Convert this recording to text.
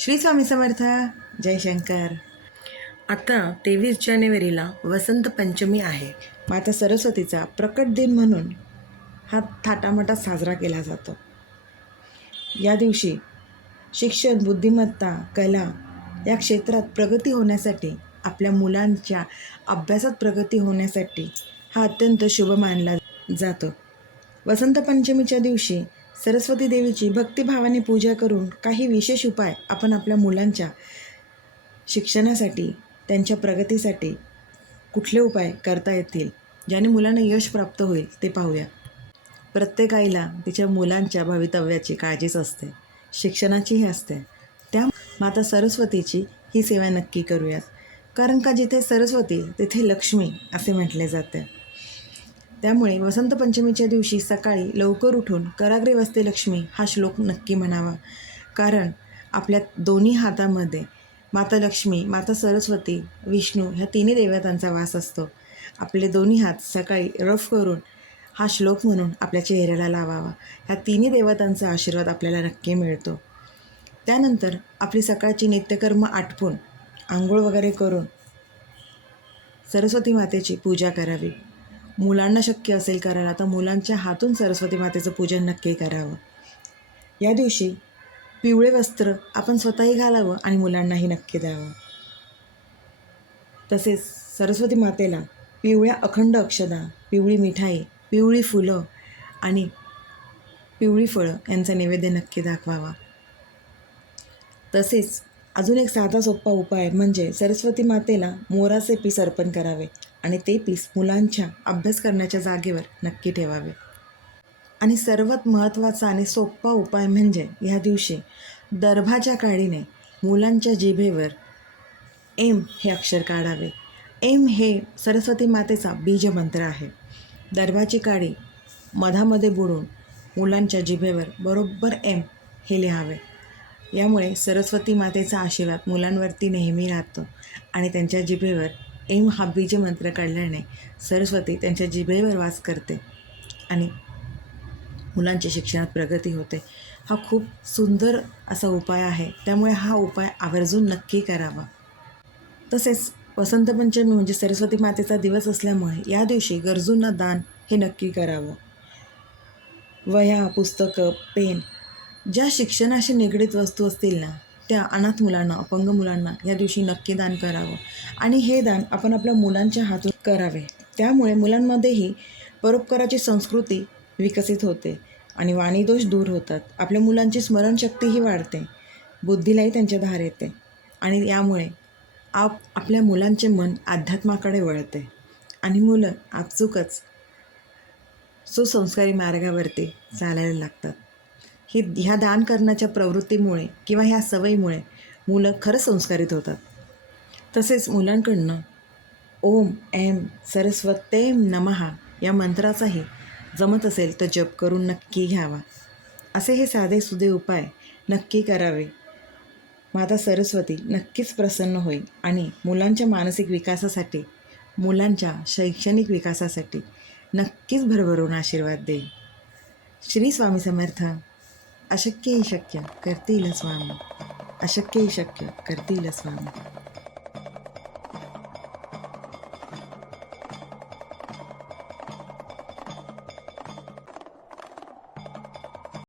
श्री स्वामी समर्थ. जय शंकर. आता 23 जानेवारीला वसंत पंचमी आहे. माता सरस्वतीचा प्रकट दिन म्हणून हा थाटामाटात साजरा केला जातो. या दिवशी शिक्षण, बुद्धिमत्ता, कला या क्षेत्रात प्रगती होण्यासाठी, आपल्या मुलांच्या अभ्यासात प्रगती होण्यासाठी हा अत्यंत शुभ मानला जातो. वसंत पंचमीच्या दिवशी सरस्वती देवीची भक्तिभावाने पूजा करून काही विशेष उपाय आपण आपल्या मुलांच्या शिक्षणासाठी, त्यांच्या प्रगतीसाठी कुठले उपाय करता येतील, ज्याने मुलांना यश प्राप्त होईल ते पाहूया. प्रत्येक आईला तिच्या मुलांच्या भवितव्याची काळजीच असते, शिक्षणाचीही असते. त्या माता सरस्वतीची ही सेवा नक्की करूयात. कारण का जिथे सरस्वती तिथे लक्ष्मी असे म्हटले जाते. त्यामुळे वसंत पंचमीच्या दिवशी सकाळी लवकर उठून कराग्रे वसते लक्ष्मी हा श्लोक नक्की म्हणावा. कारण आपल्या दोन्ही हातामध्ये माता लक्ष्मी, माता सरस्वती, विष्णू ह्या तिन्ही देवतांचा वास असतो. आपले दोन्ही हात सकाळी रफ करून हा श्लोक म्हणून आपल्या चेहऱ्याला लावावा. ह्या तिन्ही देवतांचा आशीर्वाद आपल्याला नक्की मिळतो. त्यानंतर आपली सकाळची नित्यकर्म आटपून आंघोळ वगैरे करून सरस्वती मातेची पूजा करावी. मुलांना शक्य असेल करायला तर मुलांच्या हातून सरस्वती मातेचं पूजन नक्की करावं. या दिवशी पिवळे वस्त्र आपण स्वतःही घालावं आणि मुलांनाही नक्की द्यावं. तसेच सरस्वती मातेला पिवळ्या अखंड अक्षदा, पिवळी मिठाई, पिवळी फुलं आणि पिवळी फळं यांचा नैवेद्य नक्की दाखवावा. तसेच अजून एक साधा सोपा उपाय म्हणजे सरस्वती मातेला मोराचे पीस अर्पण करावे आणि ते पीस मुलांच्या अभ्यास करण्याच्या जागेवर नक्की ठेवावे. आणि सर्वात महत्त्वाचा आणि सोपा उपाय म्हणजे ह्या दिवशी दर्भाच्या काडीने मुलांच्या जिभेवर एम हे अक्षर काढावे. एम हे सरस्वती मातेचा बीजमंत्र आहे. दर्भाची काडी मधामध्ये बुडून मुलांच्या जिभेवर बरोबर एम हे लिहावे. यामुळे सरस्वती मातेचा आशीर्वाद मुलांवरती नेहमी राहतो आणि त्यांच्या जिभेवर एम हा बीजमंत्र काढल्याने सरस्वती त्यांच्या जिभेवर वास करते आणि मुलांच्या शिक्षणात प्रगती होते. हा खूप सुंदर असा उपाय आहे. त्यामुळे हा उपाय आवर्जून नक्की करावा. तसेच वसंत पंचमी म्हणजे सरस्वती मातेचा दिवस असल्यामुळे या दिवशी गरजूंना दान हे नक्की करावं. वह्या, पुस्तकं, पेन ज्या शिक्षणाशी निगडीत वस्तू असतील ना, त्या अनाथ मुलांना, अपंग मुलांना या दिवशी नक्की दान करावं. आणि हे दान आपण आपल्या मुलांच्या हातून करावे. त्यामुळे मुलांमध्येही परोपकाराची संस्कृती विकसित होते आणि वाणीदोष दूर होतात. आपल्या मुलांची स्मरणशक्तीही वाढते, बुद्धीलाही त्यांच्या धार येते आणि यामुळे आपल्या मुलांचे मन अध्यात्माकडे वळते आणि मुलं आपसुकच सुसंस्कारी मार्गावरती चालायला लागतात. ह्या दान करण्याच्या प्रवृत्तीमुळे किंवा ह्या सवयीमुळे मुलं खरंच संस्कारित होतात. तसेच मुलांकडनं ओम ऐं सरस्वत्यें नमः या मंत्राचाही जमत असेल तर जप करून नक्की घ्यावा. असे हे साधे सुधे उपाय नक्की करावे. माता सरस्वती नक्कीच प्रसन्न होईल आणि मुलांच्या मानसिक विकासासाठी, मुलांच्या शैक्षणिक विकासासाठी नक्कीच भरभरून आशीर्वाद देईल. श्री स्वामी समर्थ. अशक्य ही शक्य करतील स्वामी, अशक्य ही शक्य करतील स्वामी.